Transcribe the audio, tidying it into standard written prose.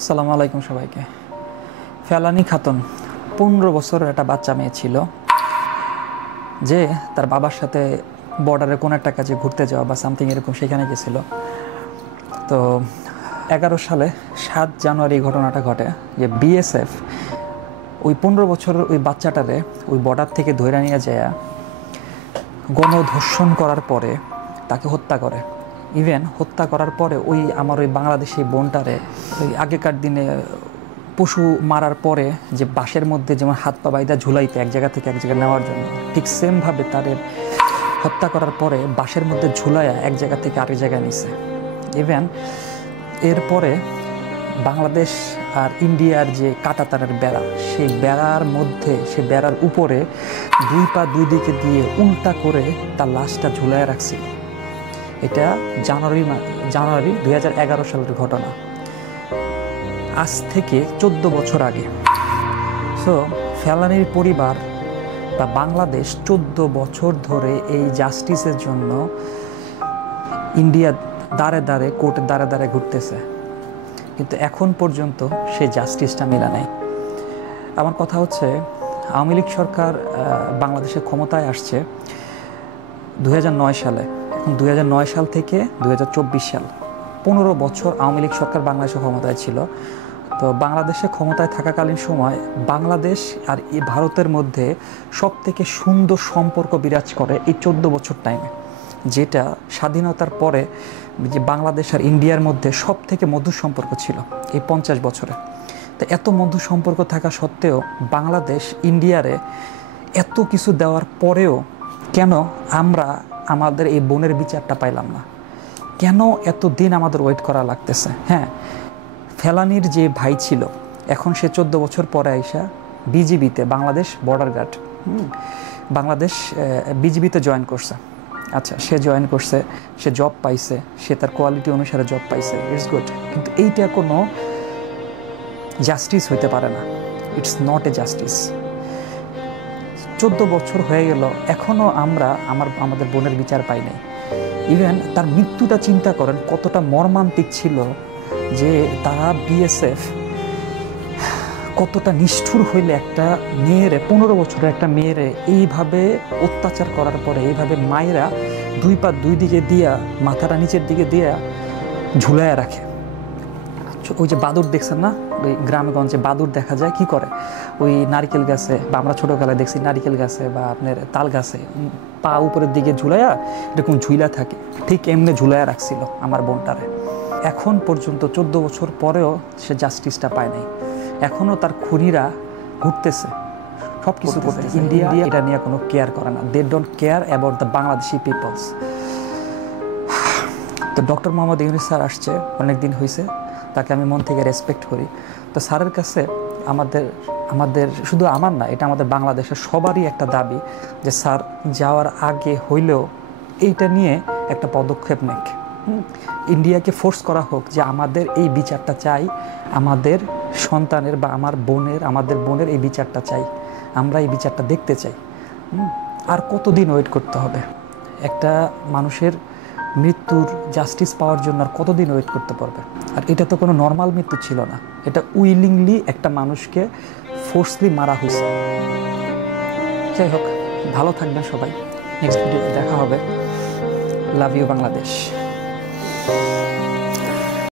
আসসালামু আলাইকুম সবাইকে। ফেলানি খাতুন 15 বছরের একটা বাচ্চা মেয়ে ছিল, যে তার বাবার সাথে বর্ডারে কোনো একটা কাজে ঘুরতে যাওয়া বা সামথিং এরকম সেখানে গেছিলো। তো 11 সালে 7 জানুয়ারি ঘটনাটা ঘটে যে বিএসএফ ওই 15 বছরের ওই বাচ্চাটারে ওই বর্ডার থেকে ধরে নিয়ে যায়, গণধর্ষণ করার পরে তাকে হত্যা করে। ইভেন হত্যা করার পরে ওই আমার ওই বাংলাদেশি বোনটারে ওই আগেকার দিনে পশু মারার পরে যে বাঁশের মধ্যে যেমন হাত পা বাইদা ঝুলাইতে এক জায়গা থেকে এক জায়গায় নেওয়ার জন্য, ঠিক সেমভাবে তারে হত্যা করার পরে বাঁশের মধ্যে ঝুলাইয়া এক জায়গা থেকে আরেক জায়গায় নিছে। ইভেন এরপরে বাংলাদেশ আর ইন্ডিয়ার যে কাঁটাতারের বেড়া, সেই বেড়ার মধ্যে সে বেড়ার উপরে দুই পা দুই দিকে দিয়ে উল্টা করে তার লাশটা ঝুলাইয়া রাখছিল। এটা জানুয়ারি 2011 সালের ঘটনা, আজ থেকে 14 বছর আগে। সো ফেলানির পরিবার বা বাংলাদেশ 14 বছর ধরে এই জাস্টিসের জন্য ইন্ডিয়া দাঁড়ে দাঁড়ে কোর্টে দাঁড়ে দাঁড়ে ঘুরতেছে, কিন্তু এখন পর্যন্ত সেই জাস্টিসটা মেলা নেই। আমার কথা হচ্ছে, আওয়ামী লীগ সরকার বাংলাদেশে ক্ষমতায় আসছে 2009 সালে। এখন 2009 সাল থেকে 2024 সাল, 15 বছর আওয়ামী লীগ সরকার বাংলাদেশে ক্ষমতায় ছিল। তো বাংলাদেশে ক্ষমতায় থাকাকালীন সময় বাংলাদেশ আর এই ভারতের মধ্যে সব থেকে সুন্দর সম্পর্ক বিরাজ করে এই 14 বছর টাইমে, যেটা স্বাধীনতার পরে যে বাংলাদেশ আর ইন্ডিয়ার মধ্যে সব থেকে মধুর সম্পর্ক ছিল এই 50 বছরে। তো এত মধুর সম্পর্ক থাকা সত্ত্বেও বাংলাদেশ ইন্ডিয়ারে এত কিছু দেওয়ার পরেও কেন আমরা আমাদের এই বোনের বিচারটা পাইলাম না? কেন এত দিন আমাদের ওয়েট করা লাগতেছে? হ্যাঁ, ফেলানির যে ভাই ছিল, এখন সে 14 বছর পরে আইসা বিজিবিতে, বাংলাদেশ বর্ডার গার্ড, বাংলাদেশ বিজিবিতে জয়েন করছে। আচ্ছা, সে জয়েন করছে, সে জব পাইছে, সে তার কোয়ালিটি অনুসারে জব পাইছে, ইটস গুড। কিন্তু এইটা কোনো জাস্টিস হইতে পারে না। It's not a justice. 14 বছর হয়ে গেল, এখনও আমরা আমাদের বোনের বিচার পাই নাই। ইভেন তার মৃত্যুটা চিন্তা করেন কতটা মর্মান্তিক ছিল, যে তারা বিএসএফ কতটা নিষ্ঠুর হইলে একটা মেয়েরে, 15 বছরের একটা মেয়েরে এইভাবে অত্যাচার করার পরে এইভাবে মায়েরা দুই পা দুই দিকে দিয়া, মাথাটা নিচের দিকে দিয়া ঝুলাইয়া রাখে। ওই যে বাদুড় দেখছেন না, ওই গ্রামগঞ্জে বাদুড় দেখা যায় কি করে, ওই নারিকেল গাছে, বা আমরা ছোটোবেলায় দেখছি নারিকেল গাছে বা আপনার তাল গাছে পা উপরের দিকে ঝুলাইয়া এরকম ঝুইলা থাকে, ঠিক এমনি ঝুলাইয়া রাখছিল আমার বোনটারে। এখন পর্যন্ত 14 বছর পরেও সে জাস্টিসটা পায় নাই। এখনও তার খুনিরা ঘুরতেছে, সব কিছু করতেছে। ইন্ডিয়া এটা নিয়ে কোনো কেয়ার করে না। They don't care about the Bangladeshi peoples. তো ডক্টর মোহাম্মদ ইউনূস স্যার আসছে, অনেক দিন হয়েছে, তাকে আমি মন থেকে রেসপেক্ট করি। তো স্যারের কাছে আমাদের শুধু আমার না, এটা আমাদের বাংলাদেশের সবারই একটা দাবি যে স্যার যাওয়ার আগে হইলেও এইটা নিয়ে একটা পদক্ষেপ নেক। ইন্ডিয়াকে ফোর্স করা হোক যে আমাদের এই বিচারটা চাই, আমাদের সন্তানের বা আমাদের বোনের এই বিচারটা চাই, আমরা এই বিচারটা দেখতে চাই। আর কতদিন ওয়েট করতে হবে? একটা মানুষের মৃত্যুর জাস্টিস পাওয়ার জন্য আর কতদিন ওয়েট করতে পারবে? আর এটা তো কোনো নর্মাল মৃত্যু ছিল না, এটা উইলিংলি একটা মানুষকে ফোর্সলি মারা হয়েছে। যাই হোক, ভালো থাকবেন সবাই। নেক্সট ভিডিওতে দেখা হবে। Love you Bangladesh.